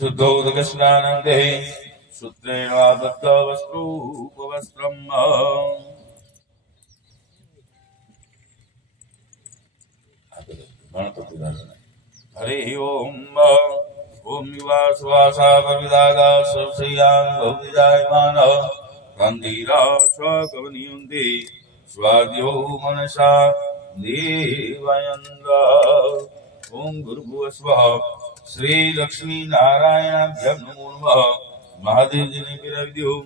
शुद्धोदकस्नानन्ते सूत्रेण बद्धवस्त्रोपवस्त्रम् हरि ओम ओम निवासवासा परविदागा सुसयां भौतिजायमान कांतिरा स्वकवनियुंते स्वाद्यो मनसा देवयन्द ओम गुरुभुवस्वः श्री लक्ष्मी नारायणाभ्यं नमो नमः महादेव जी ने विरविद्यो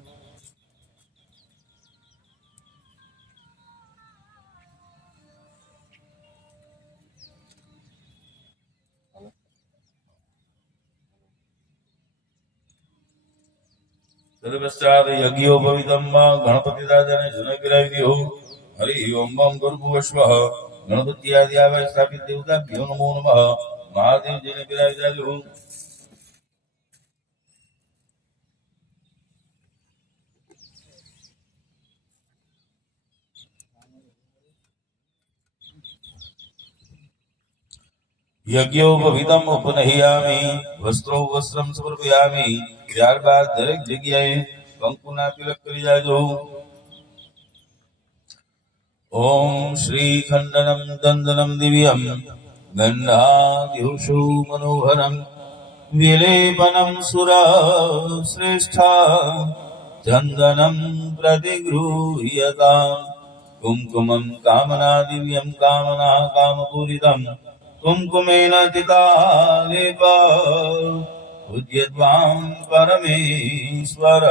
तदपश्चात यज्ञोपवीतम गणपति राजा ने जन विराव्यो हरि ओम बम गुरुभुवस्वः गणपति आदि आवाय स्थापित देवताभ्यो नमो नमः महादेव जी ने विराव्यो यज्ञोपवीतम उपनह्यामि वस्त्रो वस्त्रम समर्पयामि ત્યારબાદ દરેક જગ્યાએ કંકુના તિલક કરી જાજો ઓમ શ્રી ખંડનમ દંદનમ દિવ્યમ ગંધાદ્યુષુ મનોહરમ વિલેપનમ સુર શ્રેષ્ઠા ચંદનમ પ્રતિગૃહ્યતામ કુમકુમમ કામના દિવ્યમ કામના કામપૂરિતમ कुमकुमेन तितालेपा पूज्यत्वां परमेश्वर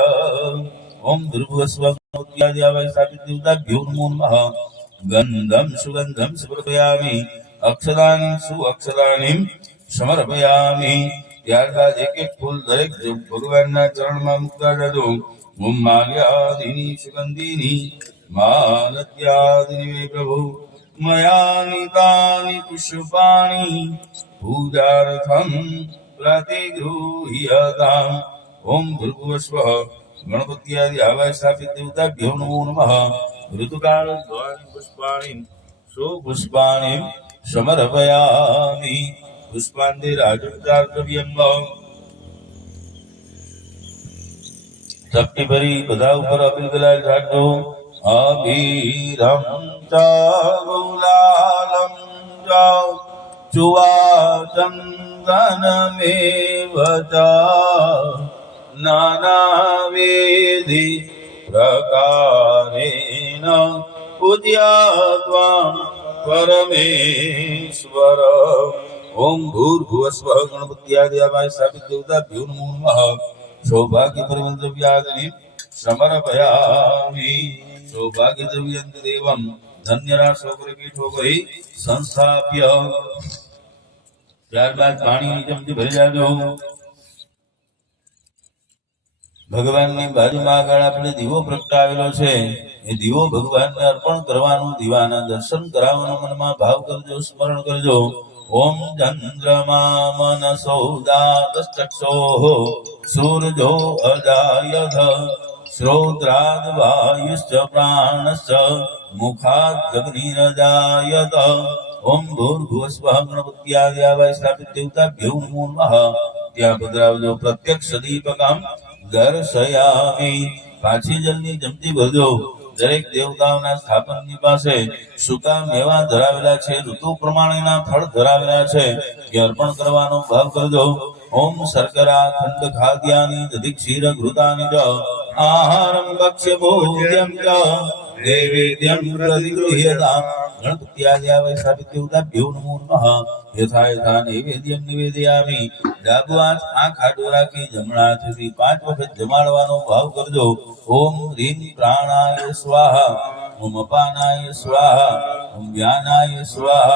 ओम ध्रुवस्वत्यादिवाय स्थापित देवताभ्यो नमो नमः गंधं सुगंधं समर्पयामि अक्षदानि सुअक्षदानि समर्पयामि ત્યારબાદ એક એક ફૂલ દરેક ભગવાનના ચરણમાં મૂકતા જજો ઓમ માલ્યાદિની સુગંધિની માલત્યાદિની પ્રભુ मया नीतानि पुष्पाणि पूजार्थं प्रतिगृह्यताम् ओम भृगुवस्वः गणपत्यादि आवाय स्थापित देवताभ्यो नमो नमः ऋतुकालद्वानि पुष्पाणि सुपुष्पाणि समर्पयामि पुष्पान्ते राजोपचारद्रव्यम् चपटी भरी બધા ઉપર અબીલ ગુલાલ છાંટજો अभीरं च गुलालं च चुवाचन्दनमेव च नानाविधि प्रकारेण पूज्यात्वा परमेश्वर ओम भूर्भुवस्वः गणपत्यादिवाय स्थापित देवताभ्यो नमो नमः सौभाग्य परिमलद्रव्यादि समर्पयामि सौभाग्य द्रव्यंत देवम धन्यरा सौकर्यपीठो गई संस्थाप्य ત્યારબાદ પાણીની ચમચી ભરી જાજો ભગવાનની બાજુમાં આગળ આપણે દીવો પ્રગટાવેલો છે એ દીવો ભગવાનને અર્પણ કરવાનું દીવાના દર્શન કરાવવાનો મનમાં ભાવ કરજો સ્મરણ કરજો ઓમ ચંદ્રમા મનસો દાતશ્ચક્ષોઃ સૂર્યો અજાયધ श्रोत्राद् वायुश्च प्राणश्च मुखाद् अग्निरजायत ओम भूर्भुवस्वः गणपत्यादिवाय स्थापित देवताभ्यो नमो नमः ત્યાં પધરાવજો પ્રત્યક્ષ દીપકમ દર્શયામિ પાછી જલની ચમચી ભરજો દરેક દેવતાઓના સ્થાપનની પાસે સૂકા મેવા ધરાવેલા છે ઋતુ પ્રમાણેના ફળ ધરાવેલા છે એ અર્પણ કરવાનો ભાવ કરજો ओम शर्करा खंड खाद्यानि दधि क्षीर घृतानि च आहारं भक्ष्य भोज्यं च नैवेद्यं प्रतिगृह्यताम् गणपत्यादिवाय स्थापित देवताभ्यो नमो नमः यथा यथा नैवेद्यं निवेदयामि ડાબુ હાથ આંખ આડો રાખી જમણા હાથથી 5 વખત જમાડવાનો ભાવ કરજો ઓમ રીમ પ્રાણાય સ્વાહા ओम अपानाय स्वाहा ओम व्यानाय स्वाहा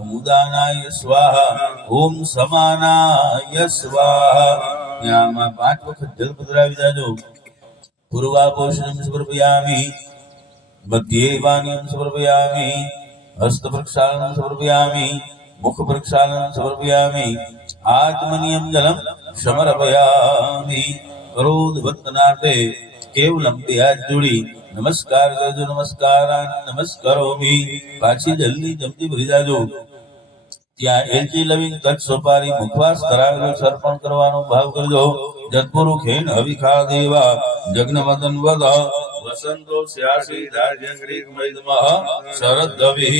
ओम उदानाय स्वाहा ओम समानाय स्वाहा यामा 5 वखत जल पधरावी जाजो पूर्वापोषणं समर्पयामि मध्ये वाणीं समर्पयामि हस्त प्रक्षालनं समर्पयामि मुख प्रक्षालनं समर्पयामि आत्मनियं जलं समर्पयामि क्रोध वत्नार्थे केवलं हाथ जोड़ी नमस्कार करजो नमस्कार नमस्कारोमि पाછી જલની ચમચી ભરી જાજો ત્યાં એલચી લવિંગ તજ સોપારી મુખવાસ કરાવેલો છે, અર્પણ કરવાનો ભાવ કરજો. જતપુરુ ખેન હવિખા દેવા જગ્ન મદન વદ વસંતો સ્યાસી દાર્યંગ્રીક મૈદમઃ શરદવિ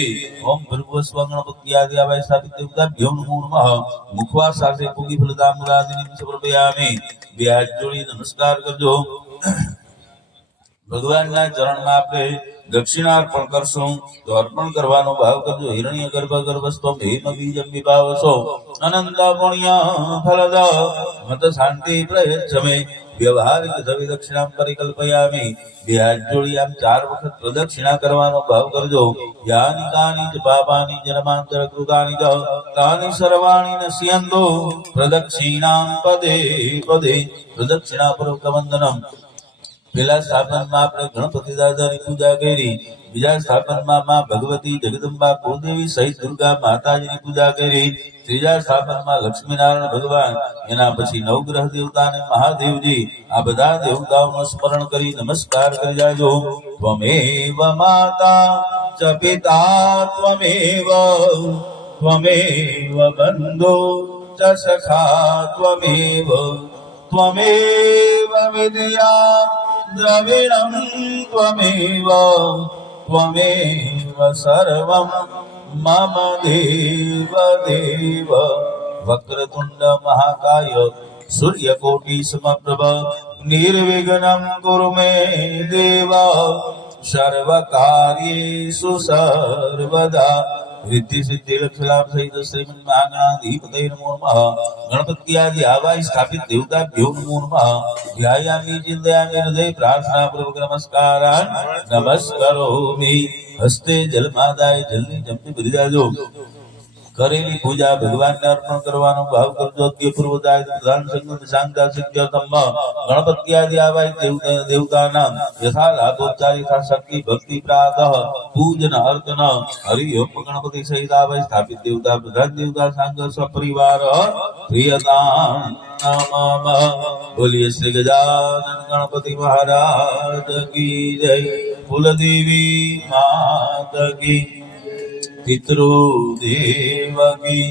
ઓમ ભૃગવસ્વ ગણપત્યાદિ આવાય સ્થાપિત દેવતાભ્યો નમો નમઃ. મુખવાસ સાથે પૂગી ફલદામૂલાદિની સમર્પયામિ. બે હાથ જોડી નમસ્કાર કરજો. ભગવાનના ચરણમાં આપણે દક્ષિણા અર્પણ કરશું તો અર્પણ કરવાનો ભાવ કરજો. હિરણ્ય ગર્ભ ગર્ભસ્ત્વમ હેમ બીજમ વિભાવસો અનંત પુણ્ય ફલદ મત શાંતિ પ્રયચ્છમે. વ્યવહારિક દ્રવ્ય દક્ષિણા પરિકલ્પયામિ. બે હાથ જોડી આમ 4 વખત પ્રદક્ષિણા કરવાનો ભાવ કરજો. યાની કાની ચ પાપાની જન્માંતર કૃતાની ચ તાની સર્વાણી નશ્યંતો પ્રદક્ષિણામ પદે પદે. પ્રદક્ષિણા પૂર્વક વંદનમ. પેલા સ્થાપનમાં આપણે ગણપતિ દાદાની પૂજા કરી, બીજા સ્થાપનમાં માં ભગવતી જગદંબા કુળદેવી સહિત દુર્ગા માતાજીની પૂજા કરી, ત્રીજા સ્થાપનમાં લક્ષ્મીનારાયણ ભગવાન, એના પછી નવગ્રહ દેવતા અને મહાદેવજી, આ બધા દેવતાઓનું સ્મરણ કરી નમસ્કાર કરી જાજો. ત્વમેવ માતા ચ પિતા ત્વમેવ ત્વમેવ બંધો ચ સખા ત્વમેવ ત્વમેવ વિદ્યા દ્રવિણં ત્વમેવ ત્વમેવ સર્વં મમ દેવ દેવ. વક્રતુંડ મહાકાય સૂર્યકોટિ સમપ્રભ નિર્વિઘ્नं કુરુ મે દેવ સર્વકાર્યેષુ સર્વદા. રિદ્ધિ સિદ્ધિ લક્ષ લાભ સહિત શ્રીમન મહાગણાધિપતય નમો નમઃ. ગણપત્યાદિ આવાય સ્થાપિત દેવતાભ્યો નમો નમઃ. ધ્યાયામિ ચિંતયામિ હૃદય પ્રાર્થના પૂર્વક નમસ્કારાન નમસ્કરોમિ. હસ્તે જલમાદાય જલની ચમચી ભરી જાજો. કરેલી પૂજા ભગવાનને અર્પણ કરવાનો ભાવ કરજો. પૂર્વદાય પ્રધાન સંગત શાંતા સિદ્ધ્યતમ ગણપત્યાદિ આવાય દેવતાનામ યથા લાભોપચાર યથા શક્તિ ભક્તિ પ્રાતઃ પૂજન અર્ચન હરિ ઓમ ગણપતિ સહિત આવાય સ્થાપિત દેવતા પ્રધાન દેવતા સાંગ સપરિવાર પ્રિયતામ નમઃ. બોલીએ શ્રી ગજાનન ગણપતિ મહારાજ કી જય. કુલદેવી માત કી. પિતૃદેવકી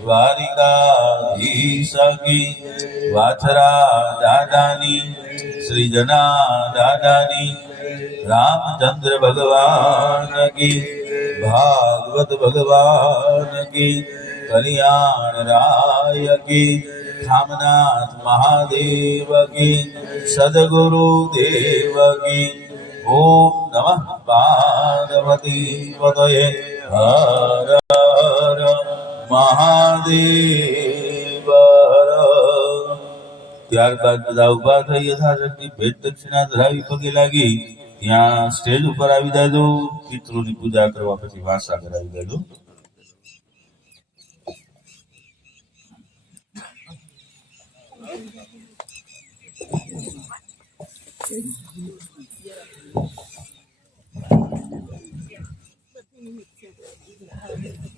દ્વારિકાધીશકી. વાછરા દાદાની શ્રીજના દાદાની રામચંદ્ર ભગવાન કી. ભાગવત ભગવાન કી. કલ્યાણ રાય કી. રામનાથ મહાદેવ કી. સદગુરુ દેવ કી. ઓમ નમઃ પાર્વતી પતયે. હર હર મહાદેવ. ત્યારબાદ બધા ઉભા થઈ યથાશક્તિ ભેટ દક્ષિણા ધરાવી પગે લાગી ત્યાં સ્ટેજ ઉપર આવી જાજો. પિતૃની પૂજા કરવા પછી વાસા કરાવી દેજો.